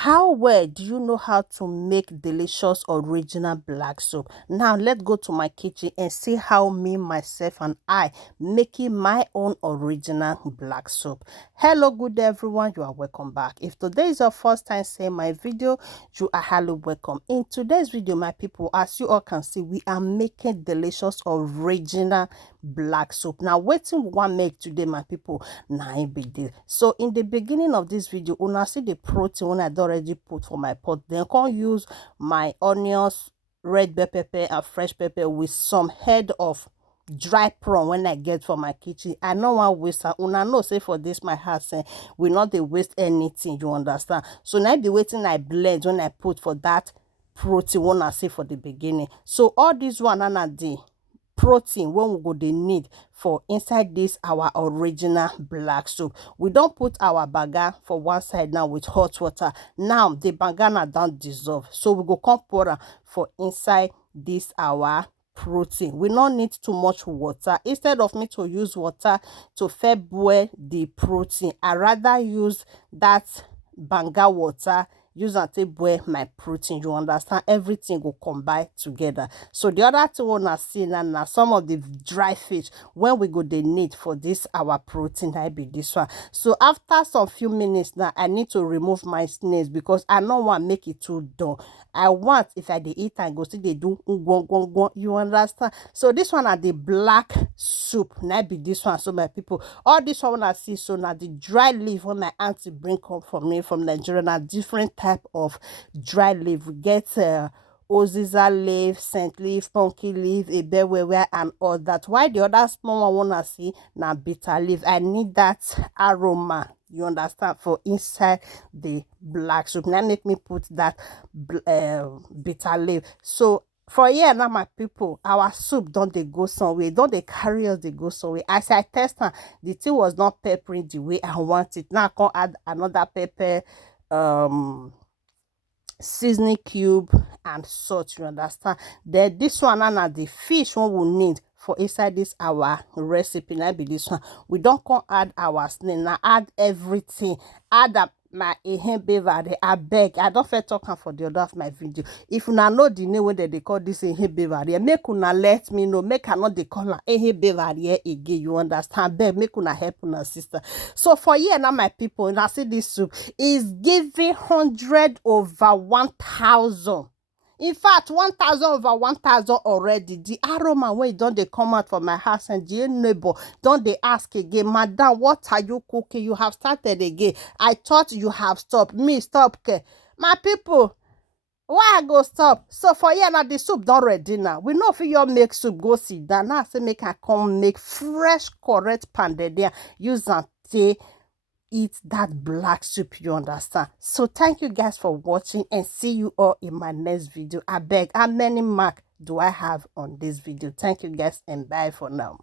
How well do you know how to make delicious original black soup? Now let's go to my kitchen and see how me, myself, and I making my own original black soup. Hello, good everyone. You are welcome back. If today is your first time seeing my video, you are highly welcome. In today's video, my people, as you all can see, we are making delicious original black soup. Now, wetin we want make today, my people, na big deal. So in the beginning of this video, una see the protein when I already put for my pot. Then can use my onions, red bell pepper, and fresh pepper with some head of dry prawn when I get from my kitchen. I no want waste am. Una know say for this my house we not dey waste anything, you understand? So now be waiting I blend when I put for that protein when I say for the beginning. So all this one and the protein when we go dey need for inside this our original black soup. We don't put our banga for one side now with hot water. Now the banga don't dissolve, so we go come pour am for inside this our protein. We don't need too much water. Instead of me to use water to first boil the protein, I rather use that banga water, use and take boil my protein. You understand? Everything will combine together. So the other thing we see now some of the dry fish when we go they need for this our protein. I be this one. So after some few minutes now, I need to remove my snails because I don't want to make it too dull. I want if I dey eat and go see they do you understand? So this one are the black soup. Now be this one. So my people, all this one I see so now the dry leaf when my auntie bring come for me from Nigeria, now different type of dry leaf. We get oziza leaf, scent leaf, pumpkin leaf, ebewewe, and all that. Why the other small one wanna see now bitter leaf? I need that aroma. You understand? For inside the black soup. Now make me put that bitter leaf. So for here now, my people, our soup don't they go somewhere? Don't they carry us? They go somewhere. As I test her, the thing was not peppering the way I want it. Now I can add another pepper, seasoning cube, and salt. You understand? Then this one and the fish one we need for inside this our recipe. Now be this one. We don't come add our snail. Now add everything. Add up my beaver. I beg. I don't feel talking for the other of my video. If una know the name when they call this beaver, make una let me know. Make I not they call her beaver again. You understand? Beg, make una help una sister. So for here now, my people, and I see this soup is giving 100 over 1,000. In fact, 1,000 over 1,000 already. The aroma when don't they come out from my house and the neighbor don't they ask again, madam, what are you cooking? You have started again. I thought you have stopped. Me stop. Okay. My people, why I go stop? So for here now the soup done ready now. We know if you make soup, go sit down. Now I say make I come make fresh correct pounded there. Use and take eat that black soup, you understand? So thank you guys for watching and see you all in my next video. I beg, how many mark do I have on this video? Thank you guys and bye for now.